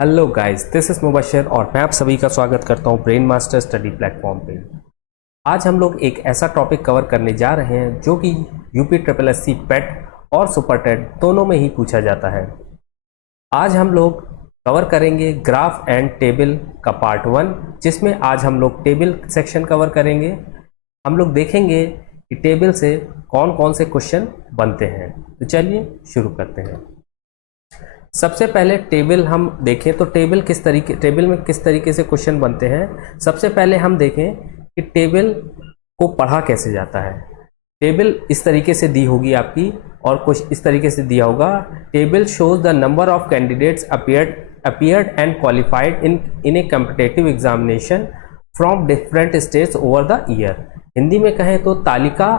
Hello guys, this is Mubashar और मैं आप सभी का स्वागत करता हूं ब्रेन मास्टर स्टडी प्लेटफॉर्म पे। आज हम लोग एक ऐसा टॉपिक कवर करने जा रहे हैं जो कि यूपी ट्रिपल एस सी पेट और सुपर टेट दोनों में ही पूछा जाता है। आज हम लोग कवर करेंगे ग्राफ एंड टेबल का पार्ट 1, जिसमें आज हम लोग टेबल सेक्शन कवर करेंगे। हम लोग देखेंगे कि टेबल से कौन कौन से क्वेश्चन बनते हैं। तो चलिए शुरू करते हैं। सबसे पहले टेबल हम देखें तो टेबल में किस तरीके से क्वेश्चन बनते हैं। सबसे पहले हम देखें कि टेबल को पढ़ा कैसे जाता है। टेबल इस तरीके से दी होगी आपकी और कुछ इस तरीके से दिया होगा। Table shows the number of candidates appeared and qualified in a competitive examination from different states over the year। Hindi में कहें तो तालिका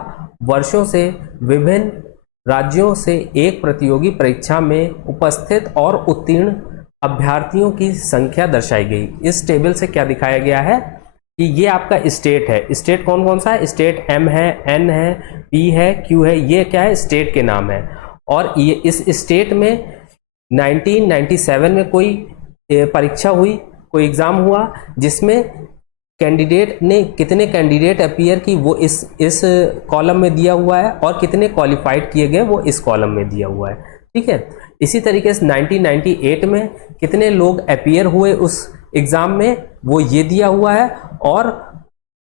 वर्षों से विभिन्न राज्यों से एक प्रतियोगी परीक्षा में उपस्थित और उत्तीर्ण अभ्यर्थियों की संख्या दर्शाई गई। इस टेबल से क्या दिखाया गया है कि ये आपका स्टेट है। स्टेट कौन कौन सा है? स्टेट एम है, एन है, पी है, क्यू है। ये क्या है? स्टेट के नाम है। और ये इस स्टेट में 1997 में कोई परीक्षा हुई, कोई एग्जाम हुआ जिसमें कैंडिडेट ने कितने कैंडिडेट अपीयर की वो इस कॉलम में दिया हुआ है और कितने क्वालिफाइड किए गए वो इस कॉलम में दिया हुआ है। ठीक है। इसी तरीके से 1998 में कितने लोग अपीयर हुए उस एग्जाम में वो ये दिया हुआ है और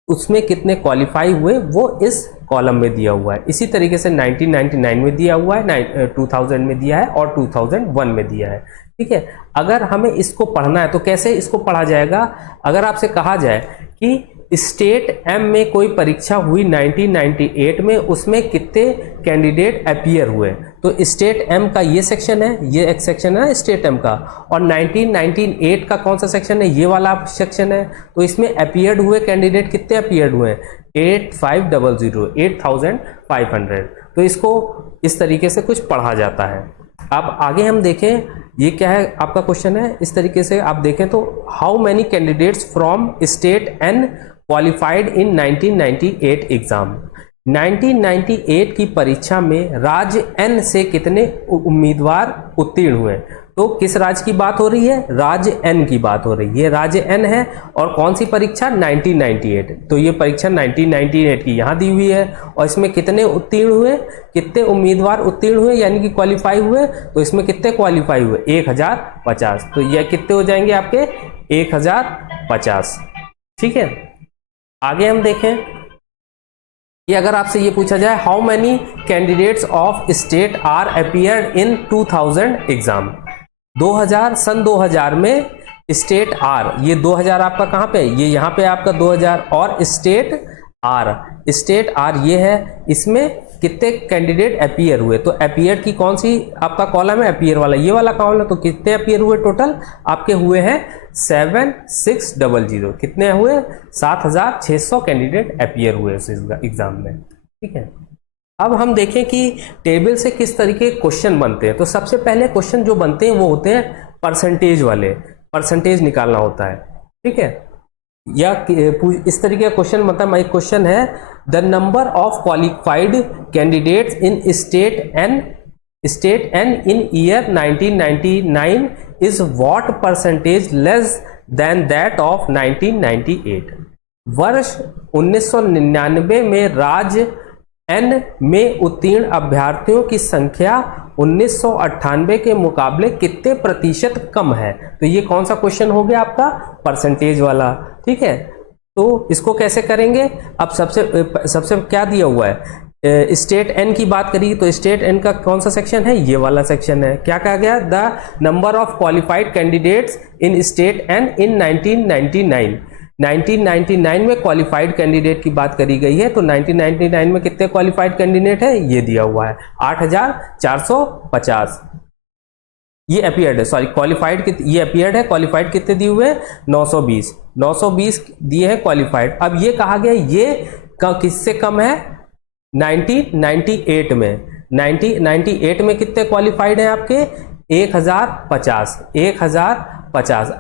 उसमें कितने क्वालिफाई हुए वो इस कॉलम में दिया हुआ है। इसी तरीके से 1999 में दिया हुआ है, 2000 में दिया है और 2001 में दिया है। ठीक है। अगर हमें इसको पढ़ना है तो कैसे इसको पढ़ा जाएगा? अगर आपसे कहा जाए कि स्टेट एम में कोई परीक्षा हुई 1998 में, उसमें कितने कैंडिडेट अपीयर हुए, तो स्टेट एम का ये सेक्शन है, ये एक सेक्शन है स्टेट एम का। और 1998 का कौन सा सेक्शन है? ये वाला सेक्शन है। तो इसमें अपीयर्ड हुए कैंडिडेट कितने अपीयर्ड हुए? 8500। तो इसको इस तरीके से कुछ पढ़ा जाता है। अब आगे हम देखें, ये क्या है आपका क्वेश्चन है। इस तरीके से आप देखें तो how many candidates from state N qualified in 1998 exam. 1998 की परीक्षा में राज्य एन से कितने उम्मीदवार उत्तीर्ण हुए? तो किस राज्य की बात हो रही है? राज्य एन की बात हो रही है। राज्य एन है और कौन सी परीक्षा? 1998। तो ये परीक्षा 1998 की यहाँ दी हुई है और इसमें कितने उत्तीर्ण हुए, कितने उम्मीदवार उत्तीर्ण हुए यानी कि क्वालिफाई हुए? तो इसमें कितने क्वालिफाई हुए? 1050। तो ये कितने हो जाएंगे आपके? 1050। ठीक है। आगे हम देखें कि अगर आपसे ये पूछा जाए how many candidates of state are appeared in 2000 exam. 2000 में स्टेट आर, ये 2000 आपका कहां पे है? ये यहां पे आपका 2000 और स्टेट आर ये है। इसमें कितने कैंडिडेट अपीयर हुए? तो अपीयर की कौन सी आपका कॉलम है? अपीयर वाला, ये वाला कॉलम है। तो कितने अपीयर हुए टोटल आपके? हुए हैं 7600। कितने हुए? 7600 कैंडिडेट अपीयर हुए उस एग्जाम में। ठीक है। अब हम देखें कि टेबल से किस तरीके क्वेश्चन बनते हैं। तो सबसे पहले क्वेश्चन जो बनते हैं वो होते हैं परसेंटेज वाले। परसेंटेज निकालना होता है। ठीक है। या इस तरीके का क्वेश्चन, मतलब एक क्वेश्चन है the number of qualified candidates in state N in year 1999 is what percentage less than that of 1998। वर्ष 1999 में राज्य एन में उत्तीर्ण अभ्यर्थियों की संख्या 1998 के मुकाबले कितने प्रतिशत कम है? तो ये कौन सा क्वेश्चन हो गया आपका? परसेंटेज वाला। ठीक है। तो इसको कैसे करेंगे? अब सबसे क्या दिया हुआ है? स्टेट एन की बात करी तो स्टेट एन का कौन सा सेक्शन है? ये वाला सेक्शन है। क्या कहा गया? The number of qualified candidates in state N in 1999 में क्वालिफाइड कैंडिडेट की बात करी गई है। तो 1999 में कितने क्वालिफाइड कैंडिडेट है? ये दिया हुआ है 8450। ये अपीयर्ड है, सॉरी क्वालिफाइड, ये अपीयर्ड है। क्वालिफाइड कितने दिए हुए? 920 दिए हैं क्वालिफाइड। अब ये कहा गया ये किससे कम है? 1998 में। 1998 में कितने क्वालिफाइड हैं आपके? 1050।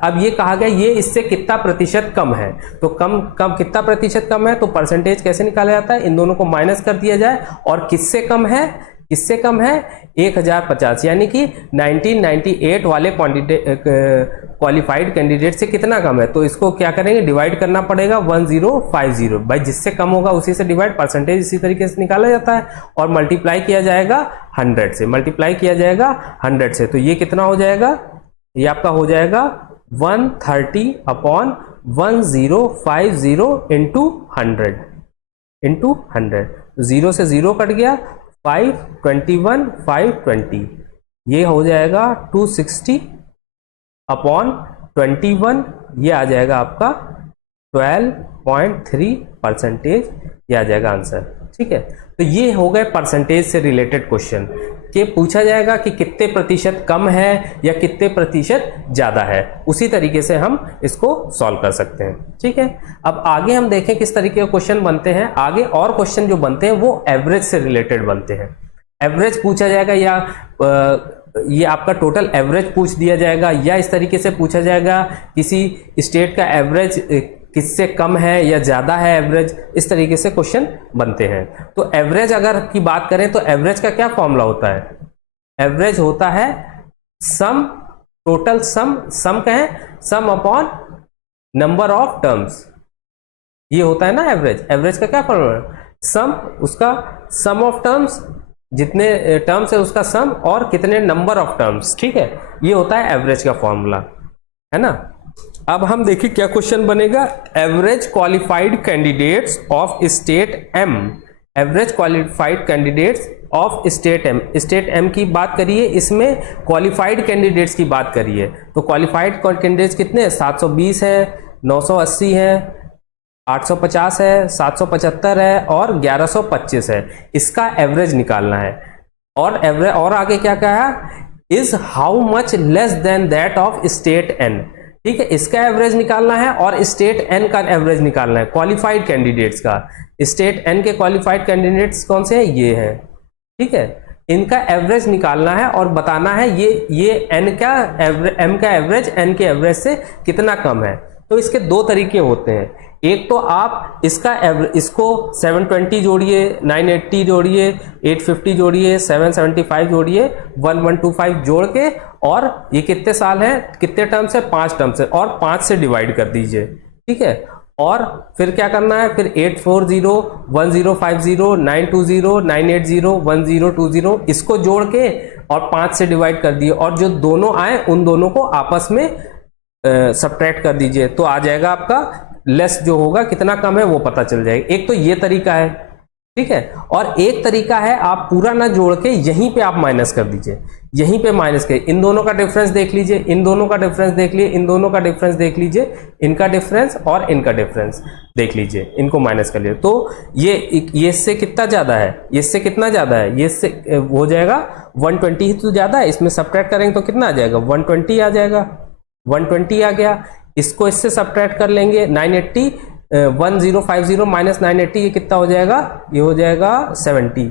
अब ये कहा गया ये इससे कितना प्रतिशत कम है। तो कम कितना प्रतिशत कम है? तो परसेंटेज कैसे निकाला जाता है? इन दोनों को माइनस कर दिया जाए और किससे कम है? किससे कम है? 1050, यानी कि 1998 वाले क्वालिफाइड कैंडिडेट से कितना कम है? तो इसको क्या करेंगे, डिवाइड करना पड़ेगा 1050। भाई जिससे कम होगा उसी से डिवाइड, परसेंटेज इसी तरीके से निकाला जाता है, और मल्टीप्लाई किया जाएगा 100 से, मल्टीप्लाई किया जाएगा 100 से। तो ये कितना हो जाएगा? ये आपका हो जाएगा 130/1050 इंटू 100। जीरो से जीरो कट गया, 521/520, ये हो जाएगा 260/21, ये आ जाएगा आपका 12.3%, ये आ जाएगा आंसर। ठीक है, तो ये हो गए परसेंटेज से रिलेटेड क्वेश्चन कि पूछा जाएगा कि कितने प्रतिशत कम है या कितने प्रतिशत ज्यादा है, उसी तरीके से हम इसको सॉल्व कर सकते हैं। ठीक है, अब आगे हम देखें किस तरीके के क्वेश्चन बनते हैं। आगे और क्वेश्चन जो बनते हैं वो एवरेज से रिलेटेड बनते हैं। एवरेज पूछा जाएगा, या ये आपका टोटल एवरेज पूछ दिया जाएगा, या इस तरीके से पूछा जाएगा किसी स्टेट का एवरेज किससे कम है या ज्यादा है एवरेज, इस तरीके से क्वेश्चन बनते हैं। तो एवरेज अगर की बात करें तो एवरेज का क्या फॉर्मूला होता है? एवरेज होता है सम, टोटल सम कहें, सम अपॉन नंबर ऑफ टर्म्स, ये होता है ना एवरेज। एवरेज का क्या फॉर्मूला? सम, उसका सम ऑफ टर्म्स, जितने टर्म्स है उसका सम, और कितने नंबर ऑफ टर्म्स। ठीक है, ये होता है एवरेज का फॉर्मूला, है ना। अब हम देखिए क्या क्वेश्चन बनेगा। Average qualified candidates of state M, average qualified candidates of state M, state M की बात करिए, इसमें क्वालिफाइड कैंडिडेट्स की बात करिए। तो क्वालिफाइड कैंडिडेट्स कितने हैं? 720 है, 980 है, 850 है, 775 है और 1125 है। इसका एवरेज निकालना है। और एवरेज, और आगे क्या कहा? Is how much less than that of state N. ठीक है, इसका एवरेज निकालना है और स्टेट एन का एवरेज निकालना है, क्वालिफाइड कैंडिडेट्स का। स्टेट एन के क्वालिफाइड कैंडिडेट्स कौन से हैं? ये हैं। ठीक है, इनका एवरेज निकालना है और बताना है ये एन का एम का एवरेज एन के एवरेज से कितना कम है। तो इसके दो तरीके होते हैं। एक तो आप इसका इसको 720 जोड़िए, 980 जोड़िए, 850 जोड़िए, 775 जोड़िए, 1125 जोड़ के, और ये कितने साल है, कितने टर्म से? 5 टर्म से, और 5 से डिवाइड कर दीजिए। ठीक है, और फिर क्या करना है? फिर 840, 1050, 920, 980, 1020, इसको जोड़ के और 5 से डिवाइड कर दिए, और जो दोनों आए उन दोनों को आपस में सब्ट्रैक्ट कर दीजिए। तो आ जाएगा आपका लेस जो होगा, कितना कम है वो पता चल जाएगा। एक तो ये तरीका है। ठीक है, और एक तरीका है आप पूरा ना जोड़ के यहीं पे आप माइनस कर दीजिए, यहीं पे माइनस के इन दोनों का डिफरेंस देख लीजिए, इन दोनों का डिफरेंस देख लीजिए, इन दोनों का डिफरेंस देख लीजिए, इनका डिफरेंस और इनका डिफरेंस देख लीजिए, इनको माइनस कर लीजिए। तो ये इससे कितना ज्यादा है, ये इससे कितना ज्यादा है, ये इससे हो जाएगा 120 ही तो ज्यादा है। इसमें सब्ट्रैक्ट करेंगे तो कितना आ जाएगा? 120 आ जाएगा, 120 आ गया। इसको इससे सब्ट्रैक्ट कर लेंगे, 980, 1050 माइनस 980, ये कितना हो जाएगा? ये हो जाएगा 70।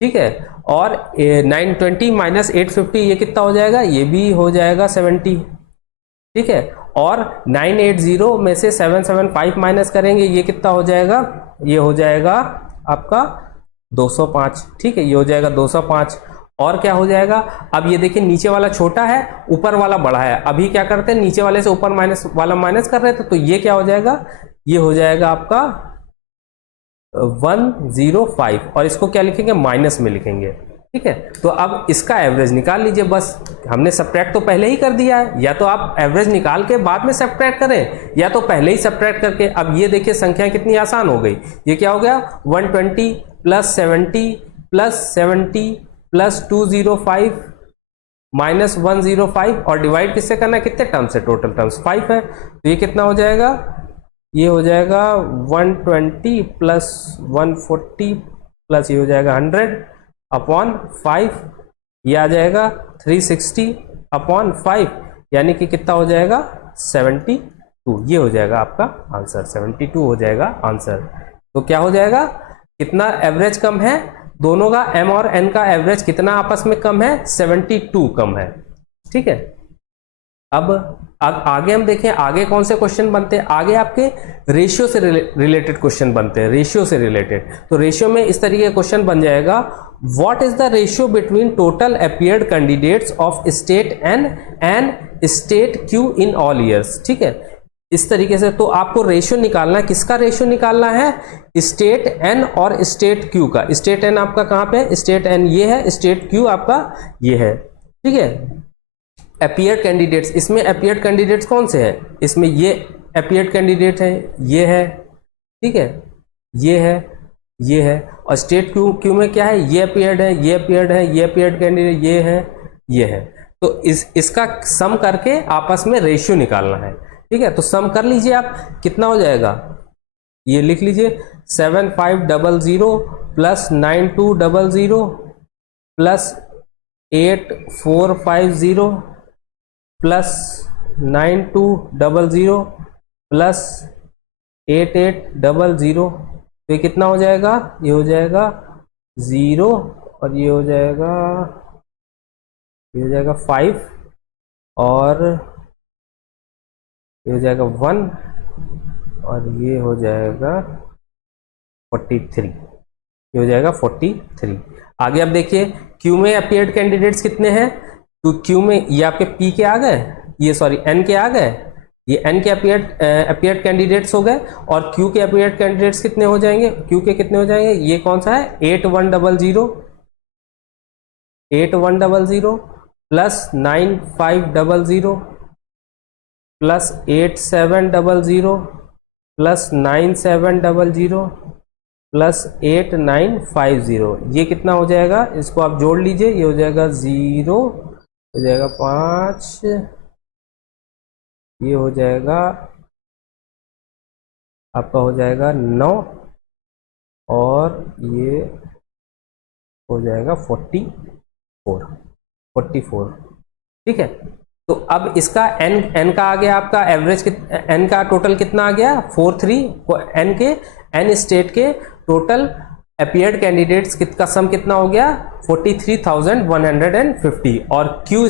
ठीक है, और 920 माइनस 850, ये कितना हो जाएगा? ये भी हो जाएगा 70। ठीक है, और 980 में से 775 माइनस करेंगे, ये कितना हो जाएगा? ये हो जाएगा आपका 205। ठीक है, ये हो जाएगा 205। और क्या हो जाएगा? अब ये देखिए, नीचे वाला छोटा है, ऊपर वाला बड़ा है। अभी क्या करते हैं, नीचे वाले से ऊपर माइनस वाला माइनस कर रहे थे, तो ये क्या हो जाएगा? ये हो जाएगा आपका 105, और इसको क्या लिखेंगे? माइनस में लिखेंगे। ठीक है, तो अब इसका एवरेज निकाल लीजिए। बस हमने सब्ट्रैक्ट तो पहले ही कर दिया है, या तो आप एवरेज निकाल के बाद में सब्ट्रैक्ट करें, या तो पहले ही सब्ट्रैक्ट करके। अब ये देखिए संख्या कितनी आसान हो गई। ये क्या हो गया? 120 प्लस 70 प्लस 70 प्लस 205 माइनस 105, और डिवाइड किससे करना है? कितने टर्म्स है? टोटल टर्म्स 5 है। तो ये कितना हो जाएगा? ये हो जाएगा 120 प्लस 140 प्लस ये हो जाएगा 100 अपॉन 5, ये आ जाएगा 360 अपॉन 5, यानी कि कितना हो जाएगा? 72। ये हो जाएगा आपका आंसर, 72 हो जाएगा आंसर। तो क्या हो जाएगा? कितना एवरेज कम है? दोनों का, एम और एन का एवरेज कितना आपस में कम है? 72 कम है। ठीक है, अब आगे हम देखें आगे कौन से क्वेश्चन बनते हैं। आगे आपके रेशियो से रिलेटेड क्वेश्चन बनते हैं, रेशियो से रिलेटेड। तो रेशियो में इस तरीके का क्वेश्चन बन जाएगा, what is the ratio between total appeared candidates of state N and state Q in all years. ठीक है, इस तरीके से। तो आपको रेशियो निकालना है, किसका रेशियो निकालना है, स्टेट एन और स्टेट क्यू का। स्टेट एन आपका कहां पे है, स्टेट एन ये है, स्टेट क्यू आपका ये है। ठीक है, अपीयर्ड कैंडिडेट्स, इसमें अपीयर्ड कैंडिडेट्स कौन से हैं, इसमें ये अपीयर्ड कैंडिडेट है, ये है। ठीक है, ये है, ये है। और स्टेट क्यू क्यू में क्या है, ये अपीयर्ड है, ये अपीयर्ड है, ये अपीयर्ड कैंडिडेट, ये है, ये है। तो इसका सम करके आपस में रेशियो निकालना है। ठीक है, तो सम कर लीजिए आप, कितना हो जाएगा, ये लिख लीजिए 7500 प्लस 9200 प्लस 8450 प्लस 9200 प्लस 8800। तो ये कितना हो जाएगा, ये हो जाएगा 0 और ये हो जाएगा 5 और ये हो जाएगा 1 और ये हो जाएगा 43, ये हो जाएगा 43। आगे आप देखिए क्यू में अपीयर्ड कैंडिडेट्स कितने हैं, तो क्यू में ये आपके पी के आ गए, ये सॉरी एन के आ गए, ये एन के अपीयर्ड कैंडिडेट्स हो गए। और क्यू के अपीयर्ड कैंडिडेट्स कितने हो जाएंगे, क्यू के कितने हो जाएंगे, ये कौन सा है 8100 प्लस 9500 प्लस 8700 प्लस 9700 प्लस 8950। ये कितना हो जाएगा, इसको आप जोड़ लीजिए, ये हो जाएगा 0, हो जाएगा 5, ये हो जाएगा आपका हो जाएगा 9 और ये हो जाएगा 44। ठीक है, तो अब इसका एन का आ गया आपका एवरेज, एन का टोटल कितना आ गया 43। एन के एन स्टेट के टोटल अपीयर्ड कैंडिडेट्स का सम कितना हो गया 43,150 और क्यू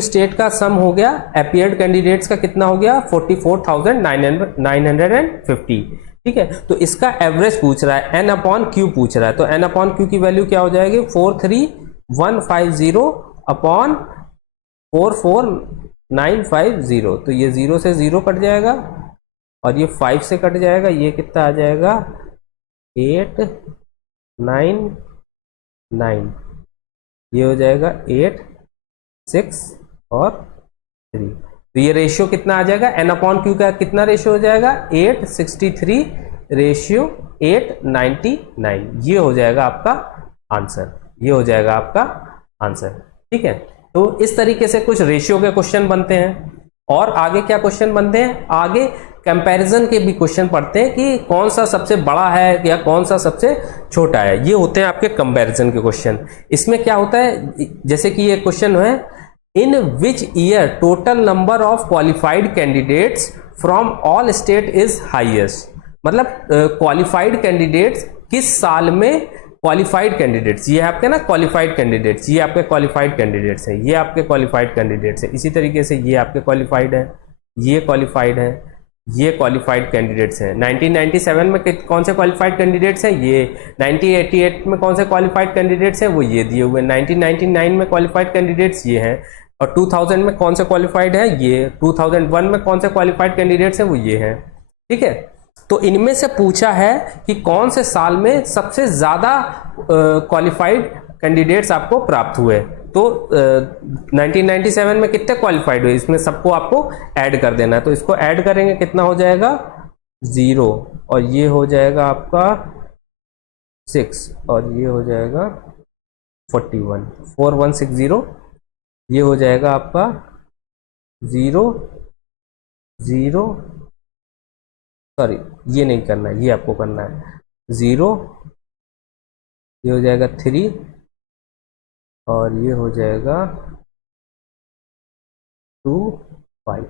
स्टेट का सम हो गया अपीयर्ड कैंडिडेट्स का कितना हो गया 44,950। ठीक है, तो इसका एवरेज पूछ रहा है, एन अपॉन क्यू पूछ रहा है। तो एन अपॉन क्यू की वैल्यू क्या हो जाएगी 43150 अपॉन 44950। तो ये 0 से 0 कट जाएगा और ये 5 से कट जाएगा, ये कितना आ जाएगा 899, ये हो जाएगा 8 6 और 3। तो ये रेशियो कितना आ जाएगा, एन अपॉन क्यू का कितना रेशियो हो जाएगा 863 रेशियो 899। ये हो जाएगा आपका आंसर, ये हो जाएगा आपका आंसर। ठीक है, तो इस तरीके से कुछ रेशियो के क्वेश्चन बनते हैं। और आगे क्या क्वेश्चन बनते हैं, आगे कंपैरिजन के भी क्वेश्चन पढ़ते हैं कि कौन सा सबसे बड़ा है या कौन सा सबसे छोटा है। ये होते हैं आपके कंपैरिजन के क्वेश्चन। इसमें क्या होता है, जैसे कि ये क्वेश्चन है, in which year total number of qualified candidates from all state is highest. मतलब क्वालिफाइड कैंडिडेट्स किस साल में, क्वालिफाइड कैंडिडेट्स ये आपके ना क्वालिफाइड कैंडिडेट्स, ये आपके क्वालिफाइड कैंडिडेट्स हैं, ये आपके क्वालिफाइड कैंडिडेट्स हैं। इसी तरीके से ये आपके क्वालिफाइड है, ये क्वालिफाइड है, ये क्वालिफाइड कैंडिडेट्स हैं। 1997 में कौन से क्वालिफाइड कैंडिडेट्स हैं, ये 1988 में कौन से क्वालिफाइड कैंडिडेट्स हैं, वो ये दिए हुए। 1999 में क्वालिफाइड कैंडिडेट्स ये हैं। और 2000 में कौन से क्वालिफाइड है, ये 2001 में कौन से क्वालिफाइड कैंडिडेट्स हैं, वो ये हैं। ठीक है, तो इनमें से पूछा है कि कौन से साल में सबसे ज्यादा क्वालिफाइड कैंडिडेट्स आपको प्राप्त हुए। तो 1997 में कितने क्वालिफाइड हुए, इसमें सबको आपको ऐड कर देना है। तो इसको ऐड करेंगे, कितना हो जाएगा 0 और ये हो जाएगा आपका 6 और ये हो जाएगा 4160। ये हो जाएगा आपका 0 0, सॉरी ये नहीं करना है, ये आपको करना है 0, ये हो जाएगा 3 और ये हो जाएगा 2 5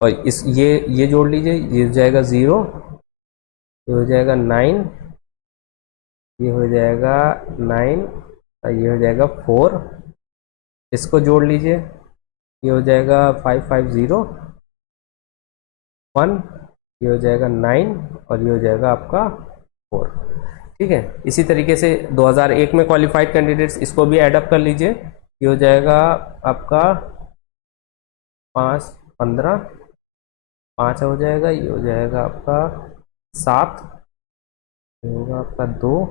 और इस ये जोड़ लीजिए, ये हो जाएगा 0, ये हो जाएगा 9, ये हो जाएगा 9 और ये हो जाएगा 4 इसको जोड़ लीजिए, ये हो जाएगा 5501, ये हो जाएगा 9 और ये हो जाएगा आपका 4। ठीक है, इसी तरीके से 2001 में क्वालिफाइड कैंडिडेट्स, इसको भी एडअप कर लीजिए, ये हो जाएगा आपका 5 15, 5 हो जाएगा, ये हो जाएगा आपका 7, ये होगा आपका 2,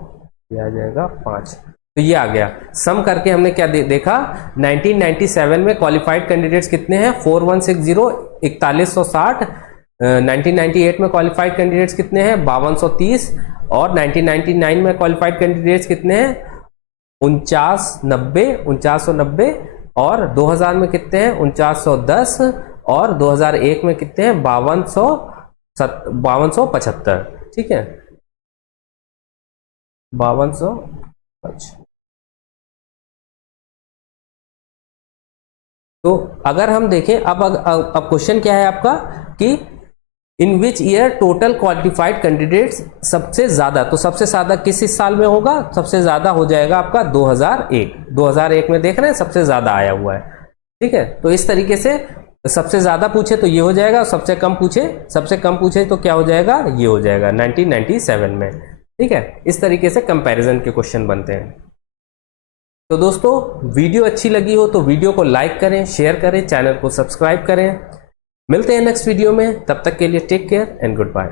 ये आ जाएगा 5। तो ये आ गया। सम करके हमने क्या देखा, 1997 में क्वालिफाइड कैंडिडेट्स कितने हैं, 4160, 4160। 1998 में क्वालिफाइड कैंडिडेट्स कितने हैं, 5230। और 1999 में क्वालिफाइड कैंडिडेट्स कितने हैं, 4990। और 2000 में कितने हैं, 4910। और 2001 में कितने हैं, 5275। ठीक है, 5205। तो अगर हम देखें, अब क्वेश्चन क्या है आपका कि in which year total qualified candidates सबसे ज्यादा, तो सबसे ज्यादा किस साल में होगा, सबसे ज्यादा हो जाएगा आपका 2001। 2001 में देख रहे हैं सबसे ज्यादा आया हुआ है। ठीक है, तो इस तरीके से सबसे ज्यादा पूछे तो ये हो जाएगा, सबसे कम पूछे तो क्या हो जाएगा, ये हो जाएगा 1997 में। ठीक है, इस तरीके से कंपैरिजन के क्वेश्चन बनते हैं। तो दोस्तों, वीडियो अच्छी लगी हो तो वीडियो को लाइक करें, शेयर करें, चैनल को सब्सक्राइब करें। मिलते हैं नेक्स्ट वीडियो में, तब तक के लिए take care and good bye.